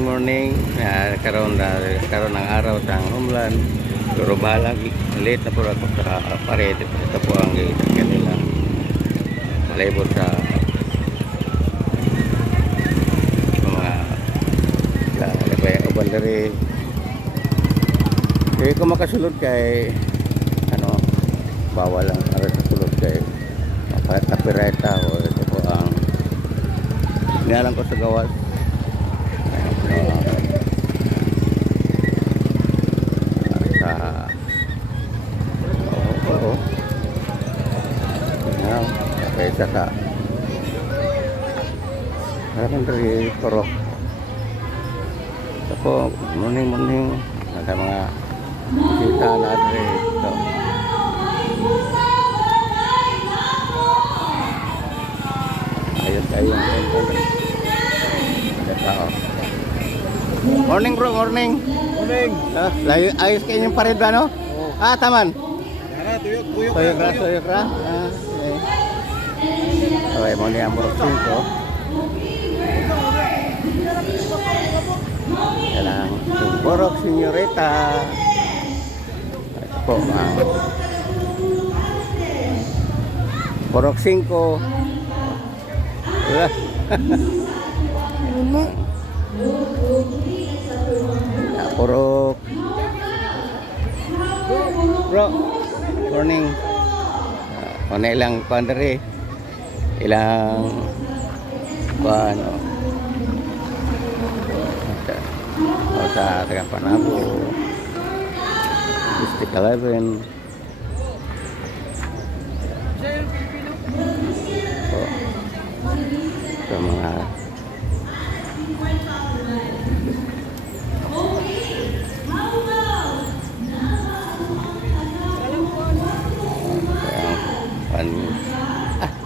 Morning. Karon ng araw tang umulan. Pero balag late na po ako sa parete. Ito po ang kanila labor sa mga uban dari. Kaya kung makasulod kay ano, bawal lang para sa sulod kay kapireta o ito po ang nialang ko sa gawas. Saka maraming dari korok. Ito po, morning ada mga kita na dari ito. Ayun ada tao. Morning bro, morning. Ayos kayo yung pared ba, no? Ah, taman. Tuyok ra. Okay, mo niya ang burok 5. Yan ang burok senyorita. Ito po ang burok 5. Burok. Bro, morning. Ano ilang pandari? Ilang ano sa taga Panabo District 11 sa mga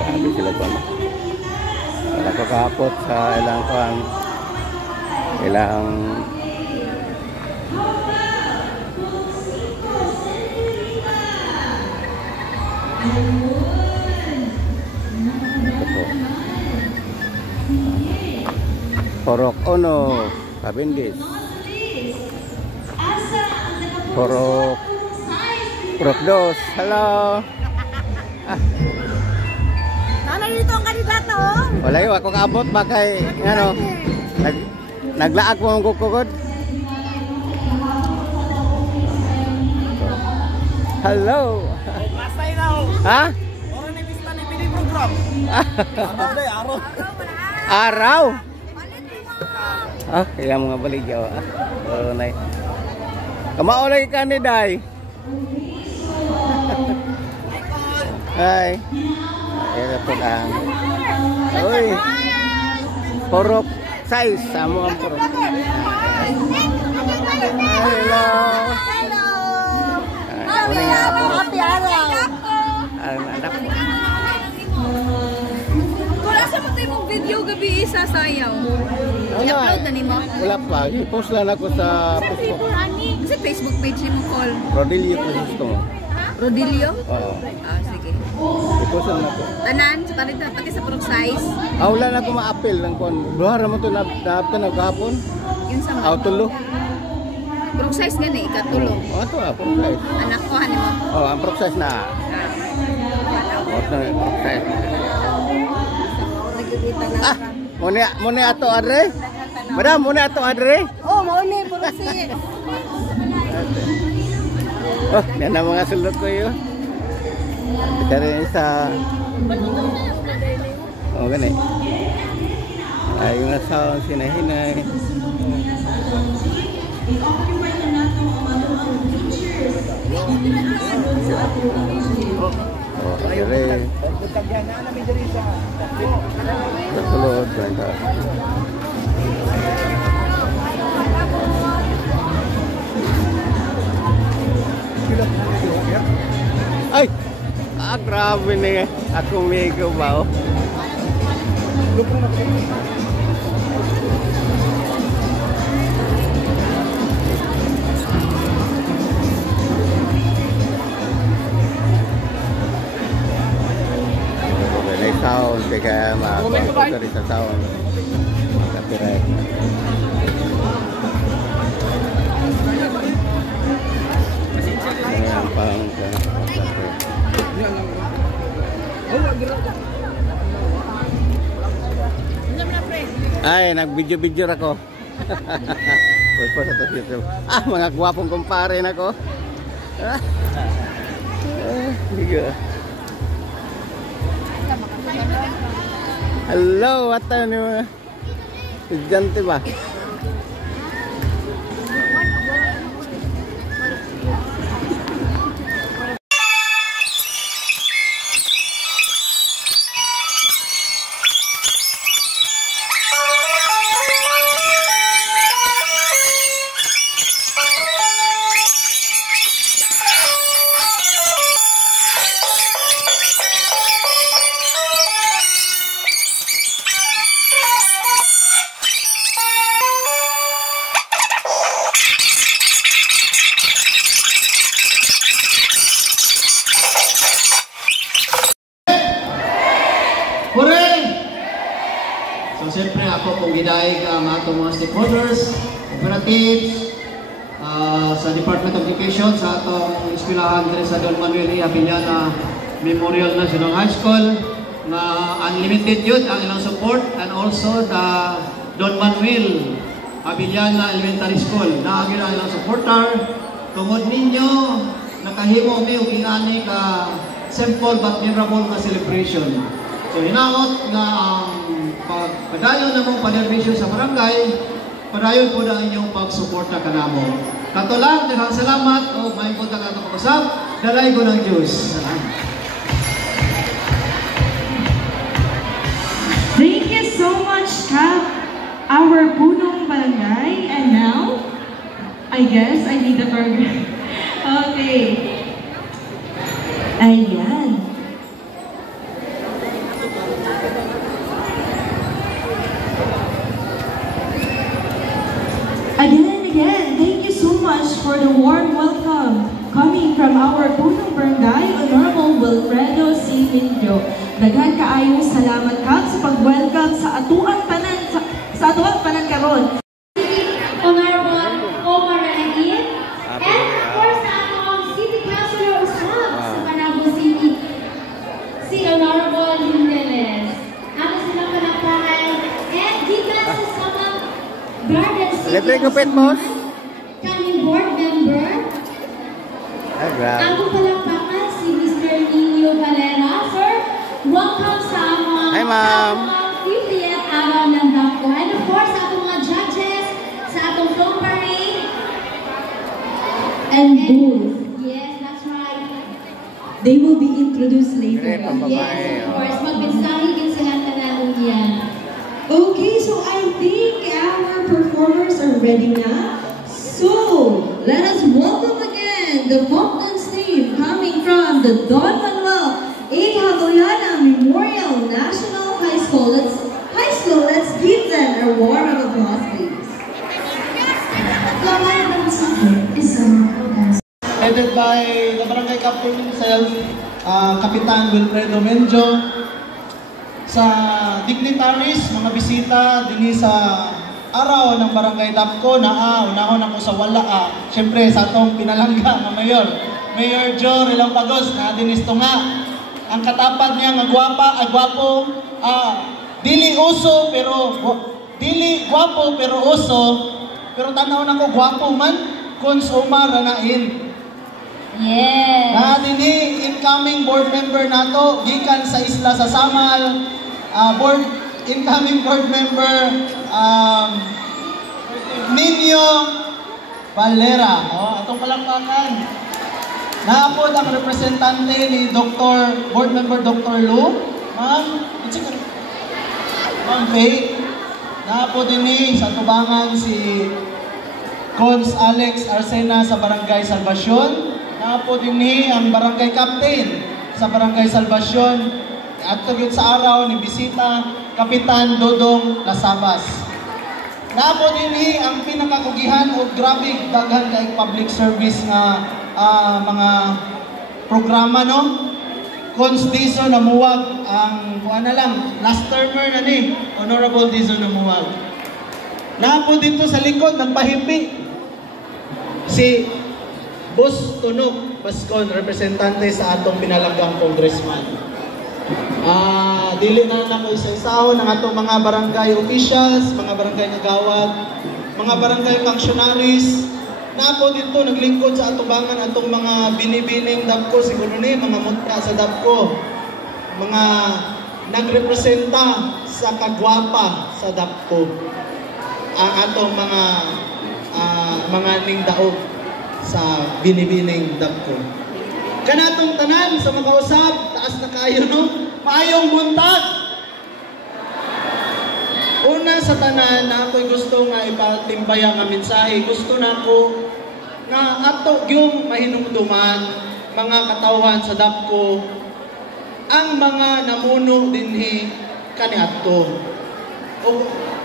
grabe sila po. Wala ko kahapot sa ilang Porok Ono Kabindis, Porok 2. Hello. Dito ang kandidato. Wala yun, ako kaabot ba kay ano, naglaag mo ang kukukod. Hello. Masay na ho. Ha? Oro na pista ni pili program. Araw. Ah, kaya mga baligyaw. Oro na. Kamaulay ka ni Day. Hi. Ito po lang. Uy. Porok size. Samo ang porok. Hello. Happy araw. Anak mo. Wala sa matay mong video gabi isa sayaw. I-upload na ni mo? Wala pa. I-post lang ako sa Facebook. Sa Facebook page ni mo call. Rodilio ko gusto mo. Rodilio? Oo. Ah, sige. I-post lang ako. Tanan, sa palita pati sa porok size. Wala na ako ma-appeal ng kon. Duhara mo ito na-apta na kahapon. Yun sa mga. Tulo. Porok size nga na, ikatulo. Ito pork size. Anak ko, ano mo? Ang pork size na. Ito na pork size. Muna ato adre? Madam, muna ato adre? Oh, mauni, porok size. Oh, yan ang mga sulot ko yun. Ito rin sa... Oh, gani. Yung asawa sinahinay. Oh, adre. Sulot, benda. Ay! Grabe na akong mega ba? sound kaya makakuha rin sa sound. Copyright. Ayan, pang ay, nag-video-video ako. Pulpo sa YouTube. Mga gwapong kumpare na ko. Hello, what time ni mga estudyante ba? So siyempre ako pong gidaig ang atong mga stakeholders, operatives, sa Department of Education, sa atong eskwelahan dito sa Don Manuel E. Abiliana Memorial National High School, na unlimited yun ang ilang support, and also the Don Manuel Abiliana Elementary School na ang ilang supporter. Tungod ninyo, nakahimo may ugiani ka simple but memorable na celebration. So hinaot nga ang pagpadayon na mong panerbisyo sa barangay, padayon po na inyong pagsuporta kanamo. Katulang, daghang salamat o may punta ka ito kapasap, dalay ko ng Diyos. Thank you so much, Kap, our punong barangay. And now, I guess I need the burger. Okay. Ayan. Again, thank you so much for the warm welcome coming from our punong barangay, Honorable Wilfredo C. Mindro. Daghan kaayong salamat ka sa pag-welcome sa atuang tanan sa atuang tanan karon. Honorable Omar Alain, and of course sa atong City Councilor Usab sa Panabo City, si Honorable Hindeles. Ano silang palakpakan and given sa samang Garden City kaming board member. Ako palakpakan si Mr. Nino Valera. Sir, welcome sa mga 50th araw ng Dapko. And of course, sa atong mga judges, sa atong film parade. And booth. Yes, that's right. They will be introduced later. Yes, of course. Magbinsahin sila tanong yan. Okay, so I think our performers are ready now. So, let us welcome again the Falklands team coming from the Don Manuel A. Abiliana Memorial National High School. Let's give them a round of applause, please. Headed by the barangay captain himself, Kapitan Wilfredo Menjo, sa dignitaries, mga bisita din sa araw ng Barangay Dapko na unahon ako sa wala syempre sa atong pinalangga ng Mayor Joe Relampagos na dinisto nga ang katapad niya nga gwapo, dili gwapo pero uso, pero tanaw na ko gwapo man kun sumar anain. Yes. Na dinhi incoming board member nato gikan sa isla sa Samal, incoming board member Nino Valera. Atong palakpakan. Naapod ang representante ni board member Dr. Lu, Ma'am Faith. Naapod din sa tubangan si Cons Alex Arsena sa Barangay Salvacion. Naapod din ang barangay captain sa Barangay Salvacion. At tugid sa araw ni bisita Kapitan Dodong Lasabas. Naapod din ang pinakakugihan o grabe daghan kay public service nga mga programa, no? Cons Dizon namuwag ang kuha na lang, last termer na ni Honorable Dizon namuwag. Napo dito sa likod ng pahimpi si Boss Tunok Bascon, representante sa atong pinalagang congressman. Dili na ako isa-isaho ng atong mga barangay officials, mga barangay nagawad, mga barangay functionaries. Napo dito naglingkod sa atubangan atong mga binibining DAPCO, siguro ni mga munta sa DAPCO, mga nagrepresenta sa kagwapa sa DAPCO, ang atong mga ningdaog sa binibining DAPCO. Kanatong tanan sa mga usab, taas na kayo no, maayong buntag. Una sa tanan na ako'y gusto nga ipatimbay ang mensahe. Gusto na ko nga ato yung mahinumduman mga katawhan sa DAPCO ang mga namuno dinhi kaniadto.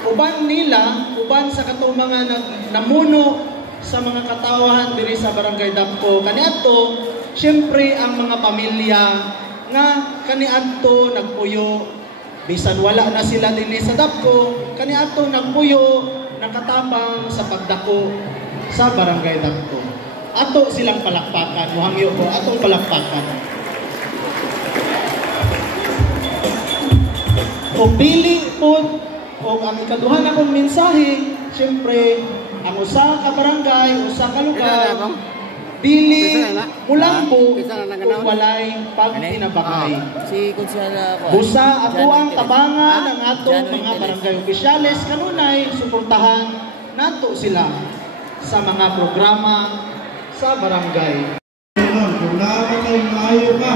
Uban nila, uban sa katong mga namuno sa mga katawhan diri sa barangay DAPCO kaniadto, syempre ang mga pamilya nga kaniadto nagpuyo. Bisan wala na sila din sa DAPCO, kaniadto nagpuyo, nakatabang sa pagdako sa barangay DAPCO. Ato silang palakpakan, muhangyo ko, atong palakpakan. O pili po, o ang ikaduhan akong mensahe, siyempre, ang usa ka barangay, usa ka lugar, dili mulambo kung walay pagtinabakay. Busa ato ang tabangan ng atong mga barangay opisyales kanunay suportahan nato sila sa mga programa sa barangay. Kung nakakatay maayo ka,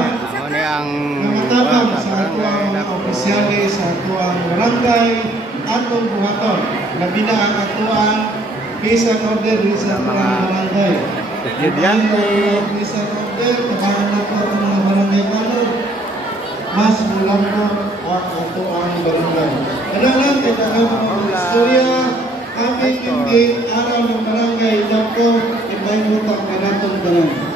ang nakatabang sa ato ang opisyalis, sa ato ang barangay, atong buhaton. Labi na ang ato ang peace and order sa mga barangay. Yan po. Peace and order, tabangan na po ang mga barangay kano. Mas mulang po ang ato ang barangay. Kailangan, kailangan mga istorya, aming hindi araw ng barangay, DAPCO, ibay mo ito ang kanatong barangay.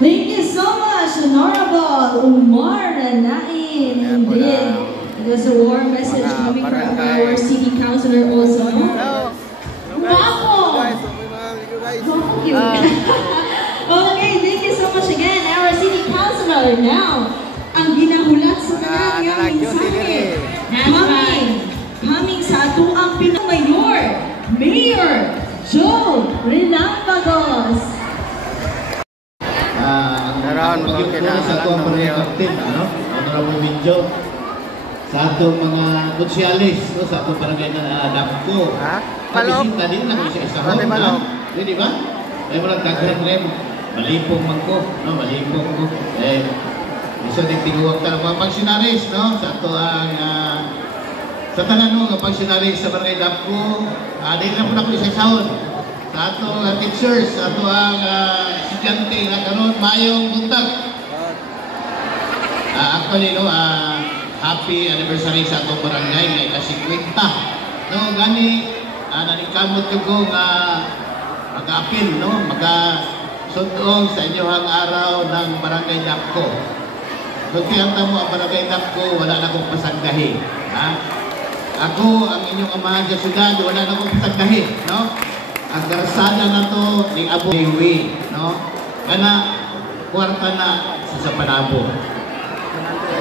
Thank you so much, Honorable Umar Nanain. Indeed, it was a warm message coming from our city councilor also. Guapo! Thank you. Okay, thank you so much again, our city councilor. Now, ang ginahulat sa tanan nga mensahe. Coming sa ato ang Pinamayor, Mayor Joe Relampagos. Sa atong barangay captain, Honorable Minjo, sa atong mga konsyalis, sa atong barangay na DAPCO. Kabisita din na kung sa isahon. Di ba? Ay mo lang taghan rin. Malipong man ko. Malipong ko. Isa din tiguwag ka ng mga pensionaris, sa ato ang sa tanan mo, ang pensionaris sa barangay DAPCO. Dahil na po na ko isahon. Sa ato teachers, sa ato ang estudyante na karon mayong buntag. Actually, happy anniversary sa atong barangay ngay kasi 50. Gani nanikamot ko nga mag-apil, magasundong sa inyohang araw ng barangay DAPCO. Kung tiyanta mo ang barangay DAPCO, wala na akong pasagdahi. Ako, ang inyong amahan sa syudad, wala na akong pasagdahi. Ang karsada na to, ni Abu Hiwi. Kana, kwarta na sa Panabo.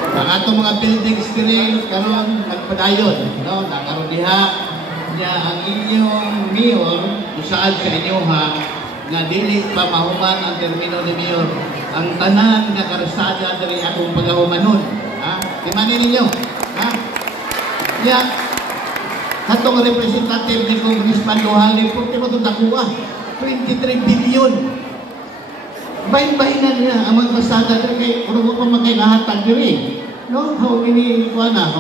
Ang atong mga buildings kini karon nagpadayon, nakaroon diha niya ang inyong mayor usaad sa inyo nga dili pa mahuman ang termino ni mayor ang tanan nga karsada diri akong pagahumanon. Timani ninyo, niya katong representative ni Congressman Lohali po timo takuha 23 billion. Bain-bainan niya ang mga karsada diri kay kuno mo magkailahatag diri. How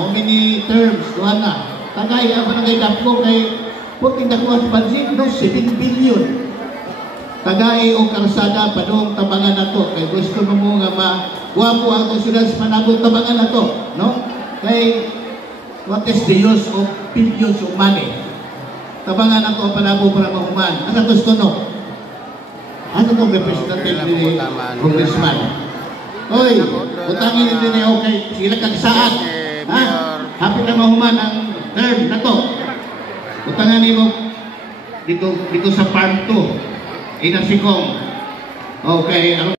many terms, tagay ang barangay DAPCO kay puting dakuha sa bansin, 7 billion. Tagay o karsada, padong tabangan na to. Kay gusto mo nga guwapo ang syudad sa Panabo, tabangan na to. Kay what is the use of billions of money? tabangan ako panabo para mahuman. Ano to stono? Ano to representative ni Congressman? Hoy, utangin din niyo kay sila kagsaad. Ha? Hapit na mahuman ang term na to. Utangan nimo dito sa farm 2. Inasikong. Okay,